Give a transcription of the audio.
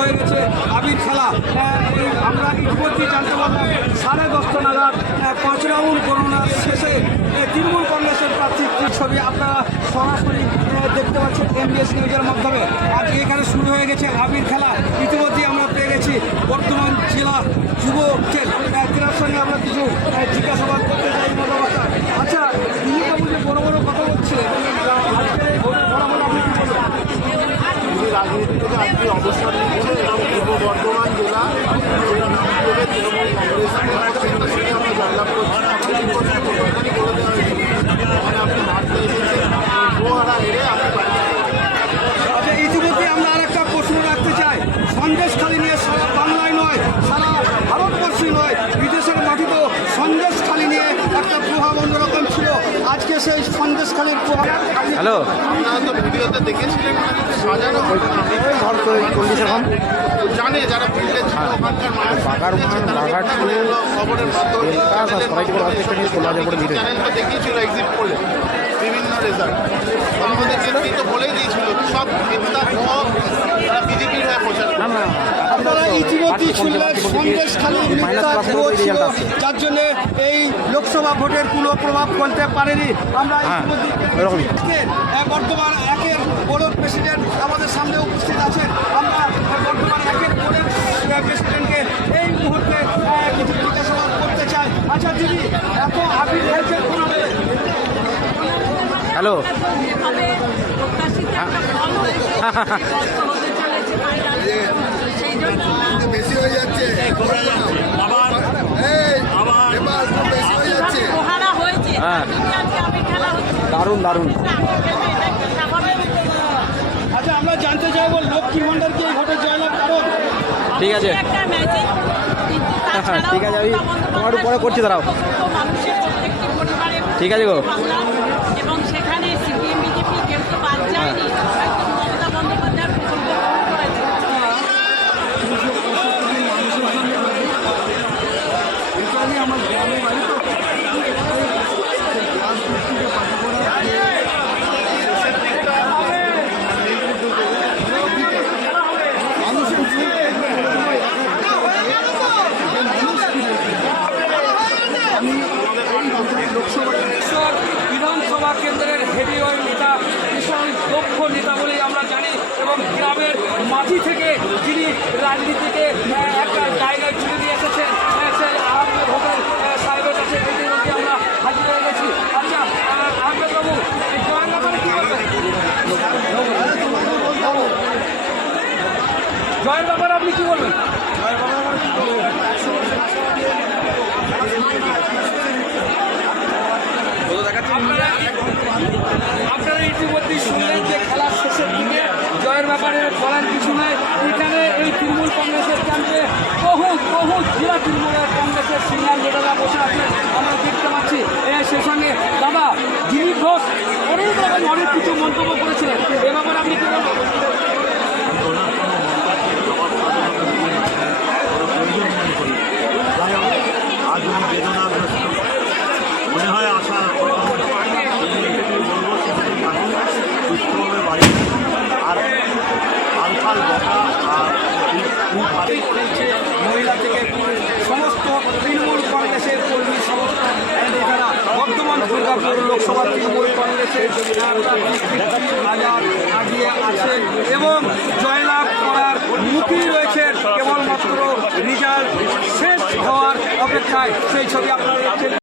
হয়ে গেছে, আবির খেলা। আমরা ইতিমধ্যে জানতে পারলাম, সাড়ে দশটা নাগাদ পাঁচ রাউন্ড করোনার শেষে তৃণমূল কংগ্রেসের প্রার্থী ছবি আপনারা সরাসরি দেখতে পাচ্ছেন এমবিএস নিউজের মাধ্যমে। আজ এখানে শুরু হয়ে গেছে আবির খেলা। ইতিমধ্যে আমরা পেয়ে গেছি বর্তমান জেলা যুবকের ক্রীড়ার সঙ্গে আমরা কিছু জিজ্ঞাসাবাদ করতে চাই চ্যানেল তো দেখিয়েছিল এক্সিট পোলে বিভিন্ন রেজাল্ট আমাদের বলে দিয়েছিল সব তারা বিজেপির হয়ে প্রচার আপনারা ইতিমধ্যেই শুনলেন ভোট ছিল যার জন্য এই লোকসভা ভোটের কোনো প্রভাব ফেলতে পারেনি আমরা হ্যাঁ, বর্তমান একের বোর্ডের প্রেসিডেন্ট আমাদের সামনে উপস্থিত আছেন আমরা বর্তমান একের বোর্ডের প্রেসিডেন্টকে এই মুহূর্তে কিছু জিজ্ঞাসাবাদ করতে চাই আচ্ছা দিদি এত আবির হয়েছে হ্যালো হয়ে যাচ্ছে এই, এবার খুব বেশি হয়ে যাচ্ছে পোহারা হয়েছে হ্যাঁ। তার জন্য আজকে আমি খেলা হচ্ছে দারুণ দারুণ আচ্ছা আমরা জানতে চাইব লক্ষ্মী ভান্ডার কি ভোটে জয়লাভ কারণ ঠিক আছে। ম্যাজিক ঠিক আছে, আমি তোমার একটু পরে করছি, দাঁড়াও। ঠিক আছে গো। এবং সেখানে সিপিএম বিজেপি কেউ তো বাদ যায়নি কেন্দ্রের হেভিওয়েট নেতা ভীষণ দক্ষ নেতা বলেই আমরা জানি এবং গ্রামের মাটি থেকে যিনি রাজনীতিকে আহ, একটা জায়গায় তুলে দিয়ে এসেছেন কাছে ইতিমধ্যে আমরা হয়ে গেছি। আচ্ছা জয়ের ব্যাপারে আপনি কি বলবেন আপনারা আপনারা ইতিমধ্যেই শুনলেন যে খেলার শেষের দিকে জয়ের ব্যাপারে নয় এখানে এই তৃণমূল কংগ্রেসের ক্যাম্পে বহু বহু জেলা তৃণমূলের কংগ্রেসের সিনিয়র লিডাররা বসে আছে। আমরা দেখতে পাচ্ছি সে সঙ্গে দাদা দিলীপ ঘোষ, অনেক রকম, অনেক কিছু মন্তব্য করেছিলেন। এ ব্যাপারে আপনি কি মনে হয় আশা সুস্থভাবে বাড়ি লোকসভা তৃণমূল কংগ্রেসের হাজার আগিয়ে আছেন এবং জয়লাভ করার মুখেই রয়েছেন কেবলমাত্র রিজাল্ট শেষ হওয়ার অপেক্ষায়। সেই ছবি আপনারা